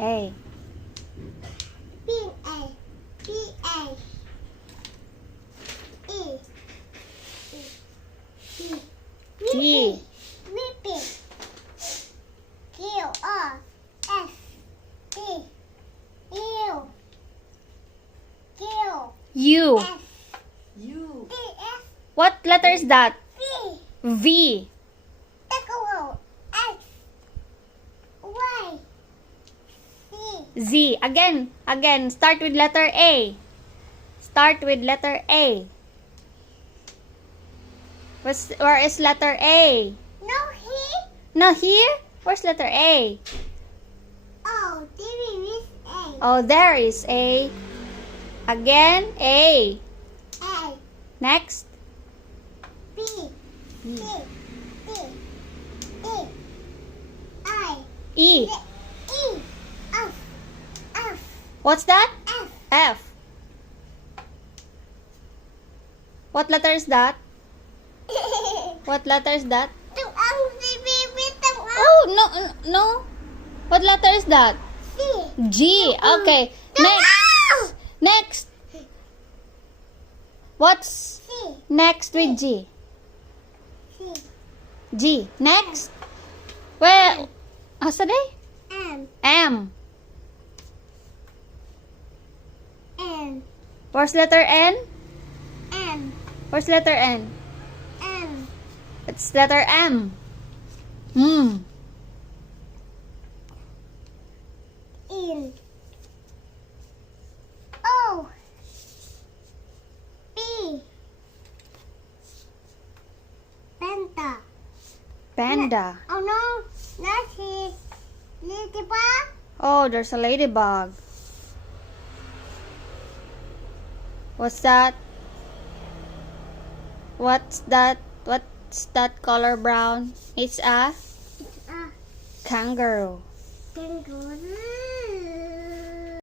A. B A B A E E T. Whippy Q R S T U Q U. S U. T S What letter is that? V V. W X Y Z Z. Again. Start with letter A. Start with letter A. Where is letter A? No here No, here? Where's letter A? Oh there is A Oh, there is A. Again, A. A Next. B C D E I E. E F F What's that? F F. What letter is that? What letter is that? Tụi ông đi với tụi ông Oh, no. What letter is that? C G. Okay. Next. What's C next with G? C G. Next. Where? Asa day? M M. N Where's letter N? M Where's letter N? M It's letter M. Hmm. In O B Penta Panda. Oh no not his ladybug Oh, there's a ladybug. What's that? What's that color brown? It's a a kangaroo. kangaroo